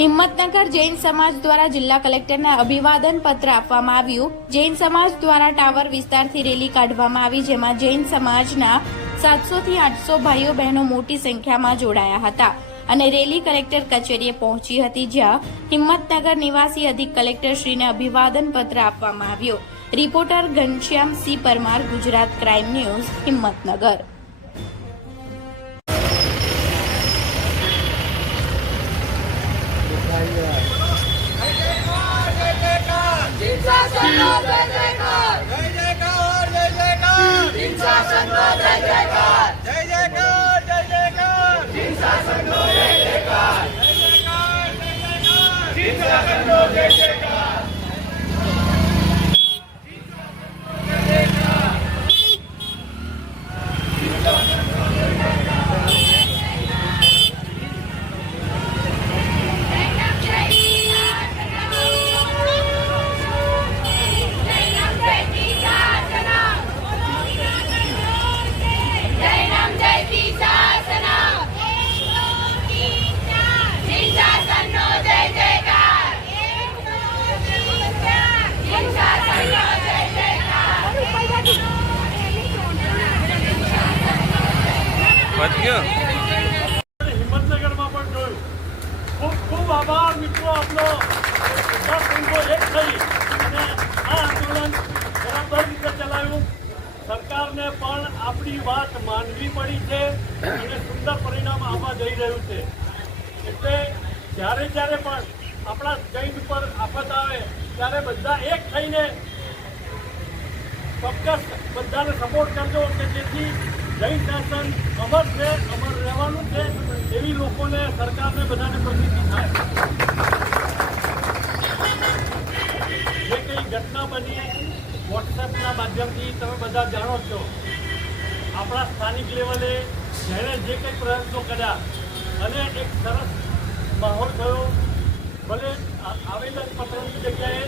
હિંમતનગર જૈન સમાજ દ્વારા જિલ્લા કલેક્ટરને અભિવાદન પત્ર આપવામાં આવ્યું। જૈન સમાજ દ્વારા ટાવર વિસ્તારથી રેલી કાઢવામાં આવી, જેમાં જૈન સમાજના 700 થી 800 ભાઈઓ બહેનો મોટી સંખ્યામાં જોડાયા હતા અને રેલી કલેક્ટર કચેરીએ પહોંચી હતી, જ્યાં હિંમતનગર નિવાસી અધિક કલેક્ટરશ્રીને અભિવાદન પત્ર આપવામાં આવ્યો। Reporter Ghanshyam C Parmar, Gujarat crime news, Himmatnagar. હિંમતનગરમાં પણ જોયું। ખૂબ ખૂબ આભાર મિત્રો આપનો। બધા સંઘો એક થઈ અને આ આંદોલન બરાબર રીતે ચલાવ્યું। સરકારને પણ આપણી વાત માનવી પડી છે અને સુંદર પરિણામ આવવા જઈ રહ્યું છે। એટલે જ્યારે જ્યારે પણ આપણા જૈન પર આફત આવે ત્યારે બધા એક થઈને ચોક્કસ બધાને સપોર્ટ કરજો કે જેથી જૈન શાસન અમર છે, અમર રહેવાનું છે એવી લોકોને, સરકારને બધાને પ્રસિદ્ધિ થાય। જે કંઈ ઘટના બની વોટ્સએપના માધ્યમથી તમે બધા જાણો છો। આપણા સ્થાનિક લેવલે જેણે જે કંઈ પ્રયત્નો કર્યા અને એક સરસ માહોલ થયો। ભલે આવેદનપત્રની જગ્યાએ